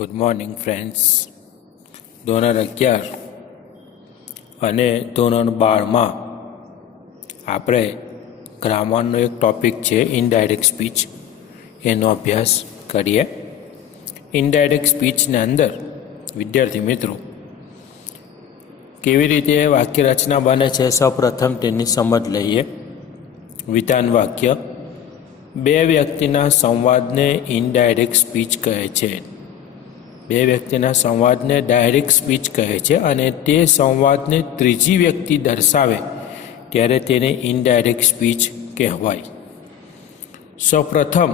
Good morning friends. ધોરણ 11 અને ધોરણ 12માં આપણે ગ્રામરનો એક ટૉપિક છે ઇનડાયરેક્ટ સ્પીચ, એનો અભ્યાસ કરીએ. ઇનડાયરેક્ટ સ્પીચના અંદર વિદ્યાર્થી મિત્રો કેવી રીતે વાક્ય રચના બને છે સૌપ્રથમ તેની સમજ લઈએ. વિધાન વાક્ય: બે વ્યક્તિના સંવાદને ઇનડાયરેક્ટ સ્પીચ કહે છે. બે વ્યક્તિના સંવાદને ડાયરેક્ટ સ્પીચ કહે છે અને તે સંવાદને ત્રીજી વ્યક્તિ દર્શાવે ત્યારે તેને ઇનડાયરેક્ટ સ્પીચ કહેવાય. સૌપ્રથમ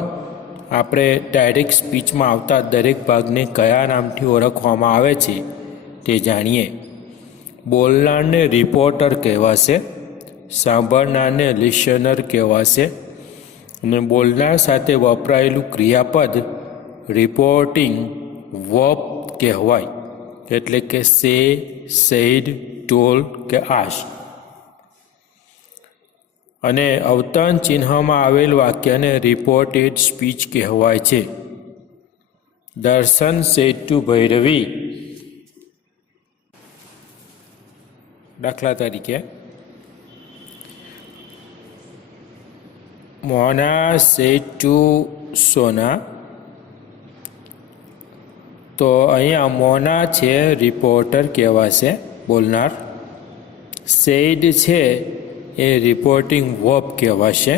આપણે ડાયરેક્ટ સ્પીચમાં આવતા દરેક ભાગને કયા નામથી ઓળખવામાં આવે છે તે જાણીએ. બોલનારને રિપોર્ટર કહેવાશે, સાંભળનારને લિસનર કહેવાશે અને બોલનાર સાથે વપરાયેલું ક્રિયાપદ રિપોર્ટિંગ વર્બ કહેવાય, એટલે કે સે, સેડ, ટોલ્ડ કે આસ્ક્ડ. અને અવતરણ ચિહ્નમાં આવેલ વાક્યને રિપોર્ટેડ સ્પીચ કહેવાય છે. દર્શન સેડ ટુ ભૈરવી, દાખલા તરીકે મોના સેડ ટુ સોના, તો અહીંયા મોના છે રિપોર્ટર કહેવાશે બોલનાર, સેડ છે એ રિપોર્ટિંગ વર્બ કહેવાશે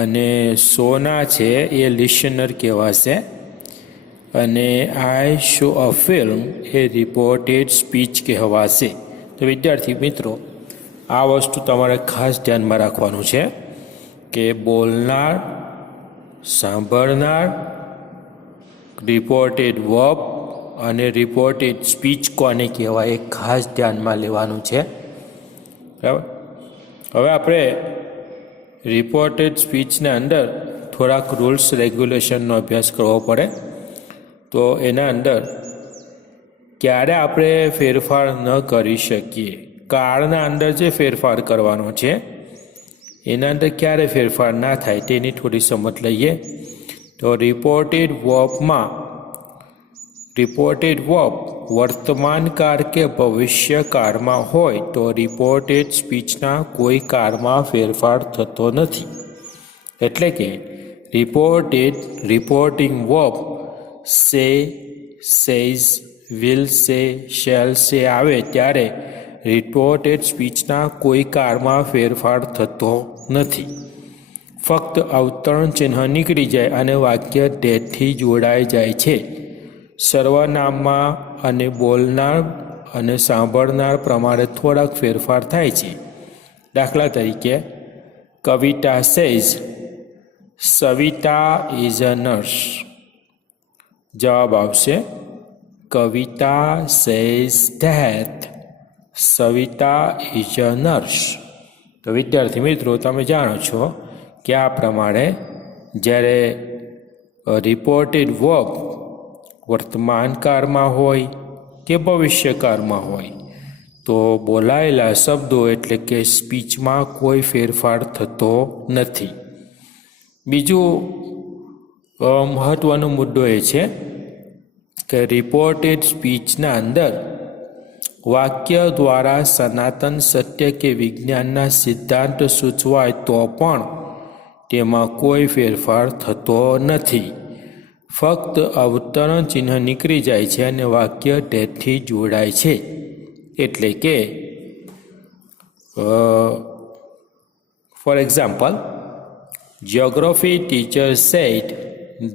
અને સોના છે એ લિસનર કહેવાશે અને આઈ saw a film A reported speech કહેવાશે. તો વિદ્યાર્થી મિત્રો આ વસ્તુ તમારે ખાસ ધ્યાનમાં રાખવાનું છે કે બોલનાર, સાંભળનાર, રિપોર્ટેડ વર્બ અને રિપોર્ટેડ સ્પીચ કોને કહેવાય એ ખાસ ધ્યાનમાં લેવાનું છે. બરાબર. હવે આપણે રિપોર્ટેડ સ્પીચના અંદર થોડાક રૂલ્સ રેગ્યુલેશનનો અભ્યાસ કરવો પડે. તો એના અંદર ક્યારે આપણે ફેરફાર ન કરી શકીએ, કાળના અંદર જે ફેરફાર કરવાનો છે એના અંદર ક્યારે ફેરફાર ના થાય તેની થોડી સમજ લઈએ. તો રિપોર્ટેડ વર્બમાં રિપોર્ટેડ વર્બ વર્તમાન કાળ કે ભવિષ્ય કાળમાં હોય તો રિપોર્ટેડ સ્પીચના કોઈ કાળમાં ફેરફાર થતો નથી. એટલે કે રિપોર્ટિંગ વર્બ સે, સેઝ, વિલ સે, શેલ સે આવે ત્યારે રિપોર્ટેડ સ્પીચના કોઈ કાળમાં ફેરફાર થતો નથી. ફક્ત અવતરણ ચિહ્ન નીકળી જાય અને વાક્ય ધેટથી જોડાઈ જાય છે. સર્વનામમાં અને બોલનાર અને સાંભળનાર પ્રમાણે થોડાક ફેરફાર થાય છે. દાખલા તરીકે Kavita says Savita is a nurse. જવાબ આવશે Kavita says that Savita is a nurse. તો વિદ્યાર્થી મિત્રો તમે જાણો છો કે આ પ્રમાણે જ્યારે રિપોર્ટેડ વર્બ વર્તમાન કાળમાં હોય કે ભવિષ્યકાળમાં હોય તો બોલાયેલા શબ્દો એટલે કે સ્પીચમાં કોઈ ફેરફાર થતો નથી. બીજું મહત્ત્વનો મુદ્દો એ છે કે રિપોર્ટેડ સ્પીચના અંદર વાક્ય દ્વારા સનાતન સત્ય કે વિજ્ઞાનના સિદ્ધાંત સૂચવાય તો પણ તેમાં કોઈ ફેરફાર થતો નથી. ફક્ત અવતરણ ચિહ્ન નીકળી જાય છે અને વાક્ય ધેટથી જોડાય છે. એટલે કે for example, geography teacher said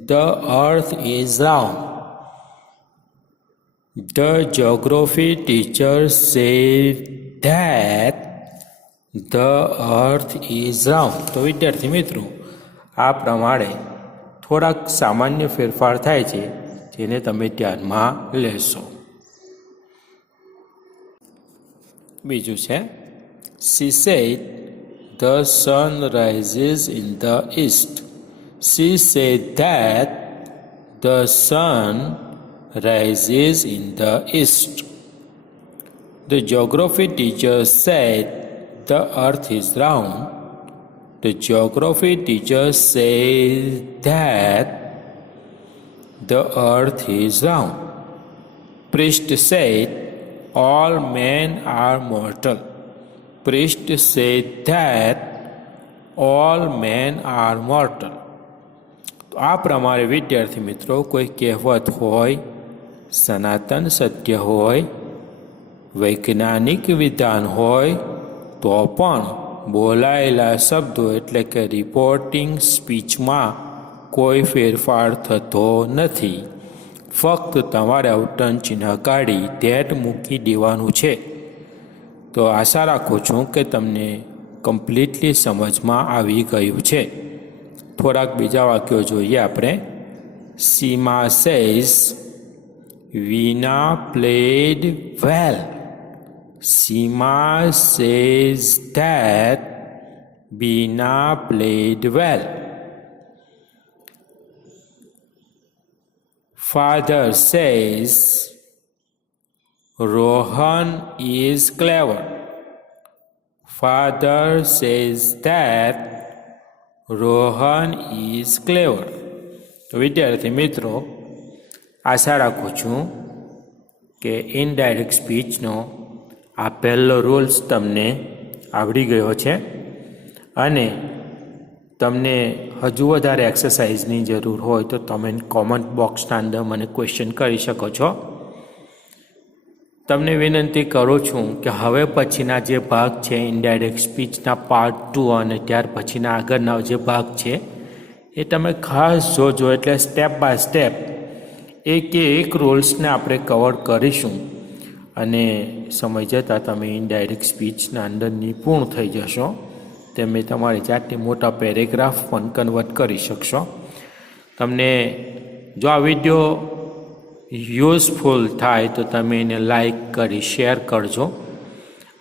the earth is round. The geography teacher said that the earth is round. તો વિદ્યાર્થી મિત્રો આ પ્રમાણે થોડાક સામાન્ય ફેરફાર થાય છે જેને તમે ધ્યાનમાં લેશો. બીજું છે she said the sun rises in the east. She said that the sun rises in the east. The geography teacher said the earth is round. The geography teacher said that the earth is round. Priest said, all men are mortal. Priest said that all men are mortal. તો આ પ્રમાણે વિદ્યાર્થી મિત્રો કોઈ કહેવત હોય, સનાતન સત્ય હોય, વૈજ્ઞાનિક વિધાન હોય તો પણ બોલાયેલા શબ્દો એટલે કે રિપોર્ટિંગ સ્પીચમાં કોઈ ફેરફાર થતો નથી. ફક્ત તમારે અવતરણ ચિહ્ન કાઢી ધેટ મૂકી દેવાનું છે. તો આશા રાખું છું કે તમને કમ્પ્લીટલી સમજમાં આવી ગયું છે. થોડાક બીજા વાક્યો જોઈએ આપણે. Seema says Veena played well. Seema says that Veena played well. Father says Rohan is clever. Father says that Rohan is clever. તો વિદ્યાર્થી મિત્રો આશા રાખું છું કે ઇનડાયરેક્ટ સ્પીચનો આ પહેલો રૂલ્સ તમને આવડી ગયો છે અને તમને હજુ વધારે એક્સરસાઇઝની જરૂર હોય તો તમે કોમેન્ટ બોક્સના અંદર મને ક્વેશ્ચન કરી શકો છો. તમને વિનંતી કરું છું કે હવે પછીના જે ભાગ છે ઇનડાયરેક્ટ સ્પીચના પાર્ટ 2 અને ત્યાર પછીના આગળના જે ભાગ છે એ તમે ખાસ જોજો. એટલે સ્ટેપ બાય સ્ટેપ એક રૂલ્સને આપણે કવર કરીશું અને સમય જતાં તમે ઇનડાયરેક્ટ સ્પીચના અંદર નિપુણ થઈ જશો. તમે તમારી જાતની મોટા પેરેગ્રાફ પણ કન્વર્ટ કરી શકશો. તમને જો આ વિડીયો યુઝફુલ થાય તો તમે એને લાઈક કરી શેર કરજો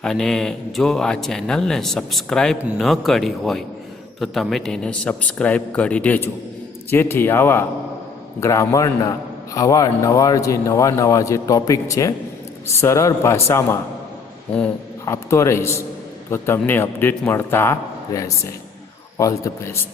અને જો આ ચેનલને સબસ્ક્રાઈબ ન કરી હોય તો તમે તેને સબસ્ક્રાઈબ કરી દેજો, જેથી આવા ગ્રામરના નવા જે ટૉપિક છે સરળ ભાષામાં હું આપતો રહીશ તો તમને અપડેટ મળતા રહેશે. All the best.